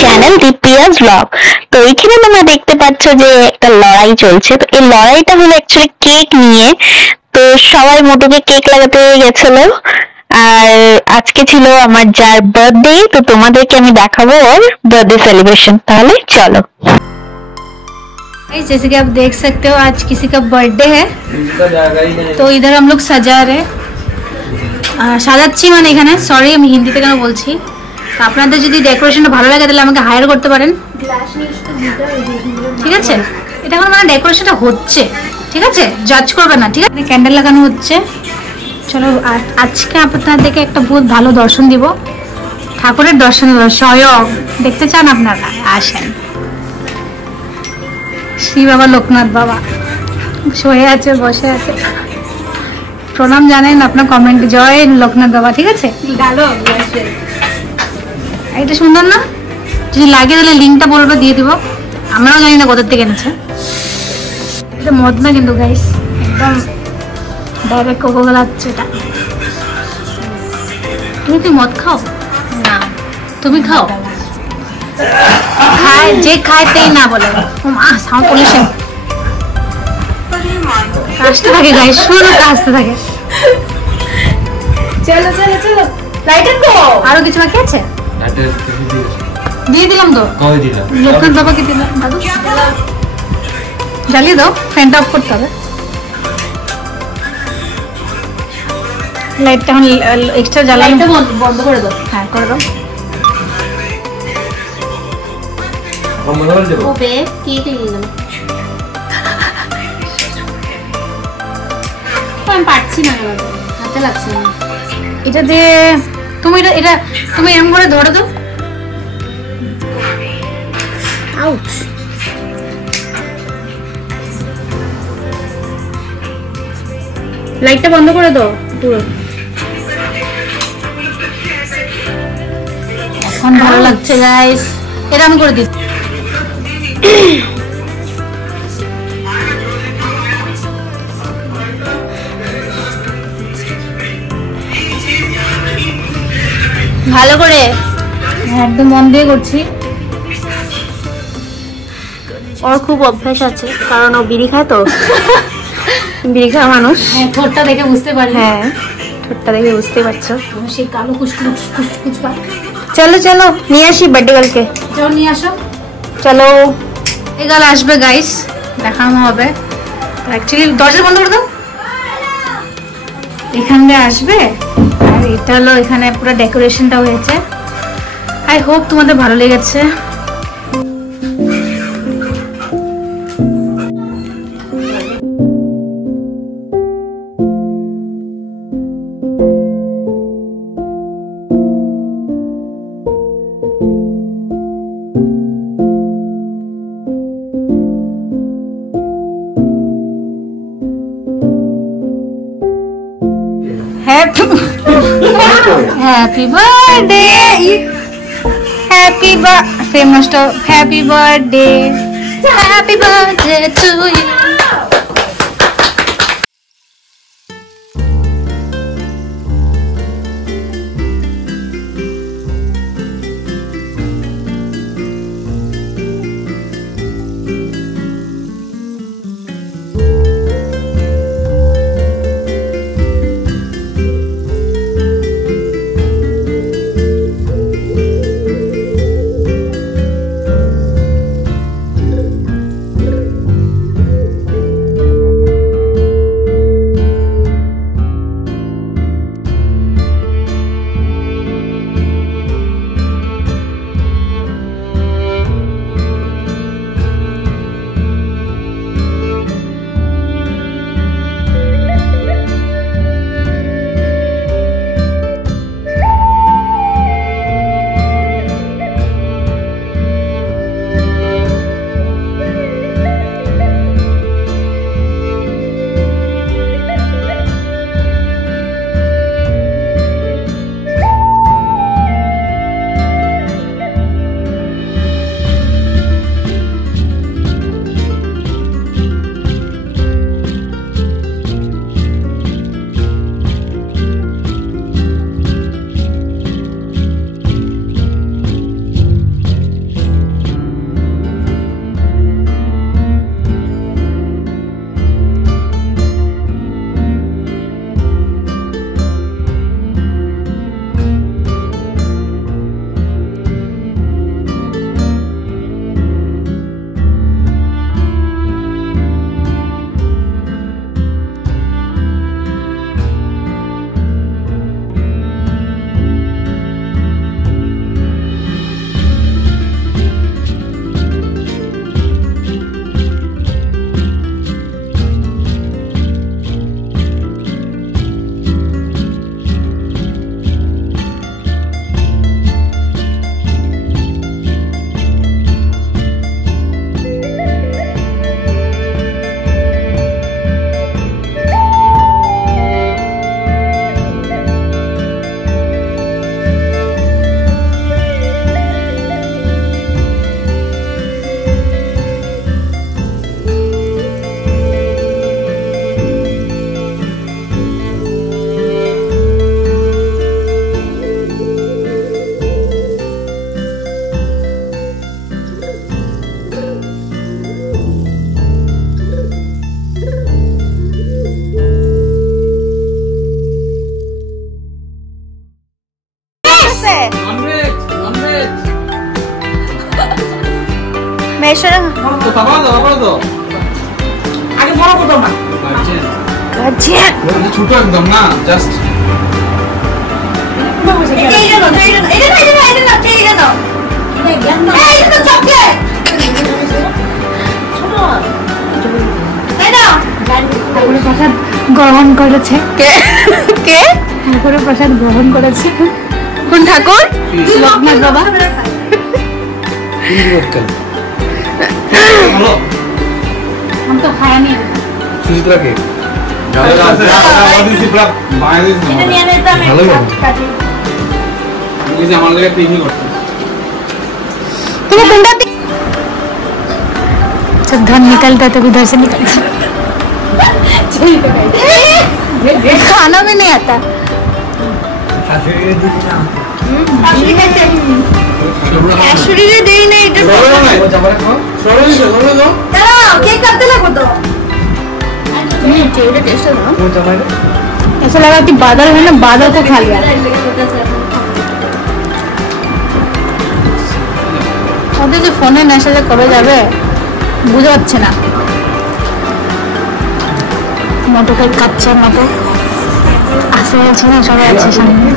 Channel দীপ্রিয়াস blog. তো এখানে তোমরা দেখতে পাচ্ছ যে একটা লড়াই চলছে। তো এই লড়াইটা হলো অ্যাকচুয়ালি কেক নিয়ে। তো সবাই মোটুকে কেক লাগাতে গেছিল। আর আজকে ছিল আমার যার বার্থডে, তো তোমাদেরকে আমি দেখাবো ওর बार्थडे सेलिब्रेशन। তাহলে চলো। जैसे कि आप देख सकते हो आज किसी का बर्थडे है, तो इधर हम लोग सजा रहे সাজাচ্ছি মানে এখানে সরি আমি হিন্দিতে কেন বলছি। আপনাদের যদি ডেকোরেশনটা ভালো লাগে তাহলে আমাকে হায়ার করতে পারেন, ঠিক আছে? এটা এখন মানে ডেকোরেশনটা হচ্ছে, ঠিক আছে? জাজ করবে না, ঠিক আছে? ক্যান্ডেল লাগানো হচ্ছে। চলো আজকে আপনাদেরকে একটা বহুত ভালো দর্শন দিব, ঠাকুরের দর্শন স্বয়ং দেখতে চান আপনারা আসেন। শ্রী বাবা লোকনাথ বাবা শুয়ে আছে, বসে আছে, প্রণাম জানেন আপনার কমেন্টে, জয় লোকনাথ বাবা, ঠিক আছে? এটা সুন্দর না? যদি লাগে তাহলে লিঙ্কটা বলবো, দিয়ে দিব। আমরাও জানি না কোথা থেকে এনেছে। এটা মদ না কিন্তু গাইস, একদম ডাইরেক্ট কোকোকোলা হচ্ছে এটা। তুমি কি মদ খাও? না। তুমি খাও? খায় যে খায় তেই না বলে। সাউন্ড পলিউশন কাজটা থাকে গাইস, শুরু কাজটা থাকে। চলো চলো চলো, লাইটার তো আরো কিছু বাকি আছে, দিয়ে দিলাম তো। লোকনাথ বাবাকে দিলাম, দাদু জ্বালিয়ে দাও, ফ্যানটা অফ করতে হবে। লাইটটা এখন এক্সট্রা জ্বালানো বন্ধ করে দাও। হ্যাঁ করে দাও। আমি পারছি না, হাতে লাগছে না। এটা দিয়ে তুমি এটা তুমি এরকম করে ধরে দাও। আউচ। লাইটটা বন্ধ করে দাও পুরো। এখন ভালো লাগছে গাইস, এটা আমি করে দিচ্ছি। ভালো করে একদম মন দিয়ে করছি। ওর খুব অভ্যাস আছে, কারণ ও বিড়ি খায়, তো বিড়ি খাওয়া মানুষ। ঠোঁটটা দেখে বুঝতে পারি। হ্যাঁ ঠোঁটটা দেখে বুঝতে পারছো, সেই কালো কুচকুচ কুচকুচ। চলো চলো নিয়ে আসি বার্থডে গার্লকে। চলো নিয়ে আসো, চলো। এই গাল আসবে গাইস, দেখানো হবে। অ্যাকচুয়ালি দরজা বন্ধ করে দাও। এখানে আসবে, আর এটা হলো এখানে পুরো ডেকোরেশনটা হয়েছে। আই হোপ তোমাদের ভালো লেগেছে। Happy birthday, happy famous to happy birthday to you. এসো তো বাবা দাও আগে বড় কত না গার্জিয়ান ছোট একদম না জাস্ট প্রসাদ গ্রহণ করেছে কে কে ঠাকুরের প্রসাদ গ্রহণ করেছে কোন ঠাকুর লোকনাথ বাবা হ্যালো हम तो खाया नहीं সুচিত্রা কে আমার লাগে টিভি করতে তুমি কোনটা जब धन निकलता है तो उधर से निकलता खाना भी नहीं आता শাশুড়িরে দেই না এটা দাঁড়াও কেক কাটতে লাগবো তো এটা টেস্ট দাও ऐसा लगा कि बादल है ना बादल को खा लिया ওদের যে ফোনে মেসেজে কবে যাবে বুঝে পাচ্ছে না মটোকে কাটছে মটো আসে আছে না সবাই আছে সামনে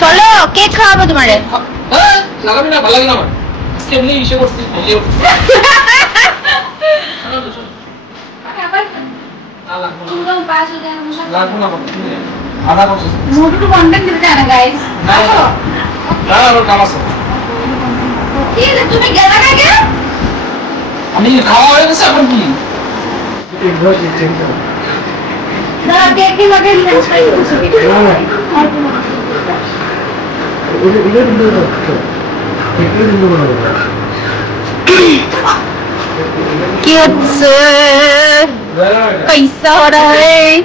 চলো কেক খাওয়াবো তোমারে লাগাবি না ভালো লাগে না আমার এমনি ইসে করছি আধা করছিস মোটু টু কন্টেন্ট দিতে না গাইস না কাম আছে কি রে তুমি গেলা কাকে আমি খাওয়া হয়ে গেছে এখন কি না কেক কি লাগে লেন্স পাই কি হচ্ছে कैसा हो रहा है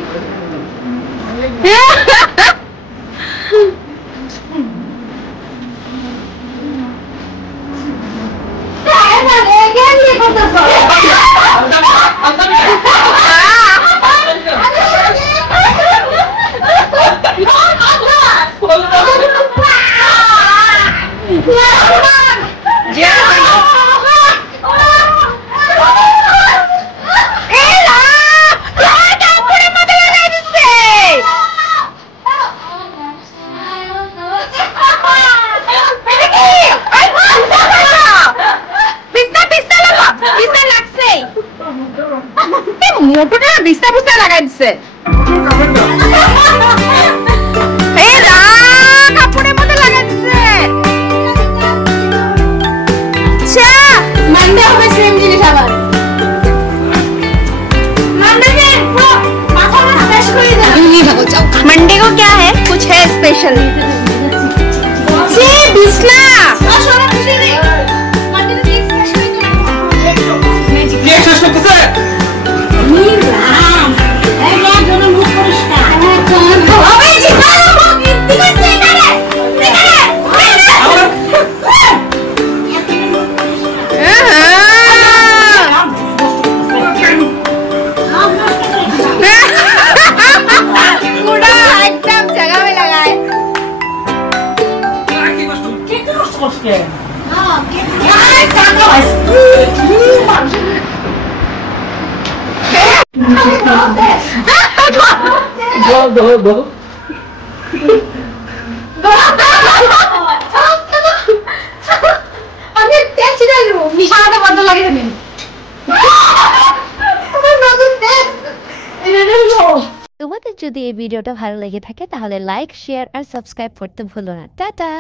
মোটরটা বিস্তা বুস্তা লাগাই দিছে এই রাগ কাপড়ের মধ্যে লাগাই দিছে আচ্ছা মানডে হবে সেম জিনিস আবার मांडे को क्या है कुछ है स्पेशल बिस्ला তোমাদের যদি এই ভিডিওটা ভালো লেগে থাকে তাহলে লাইক শেয়ার আর সাবস্ক্রাইব করতে ভুলো না। টাটা।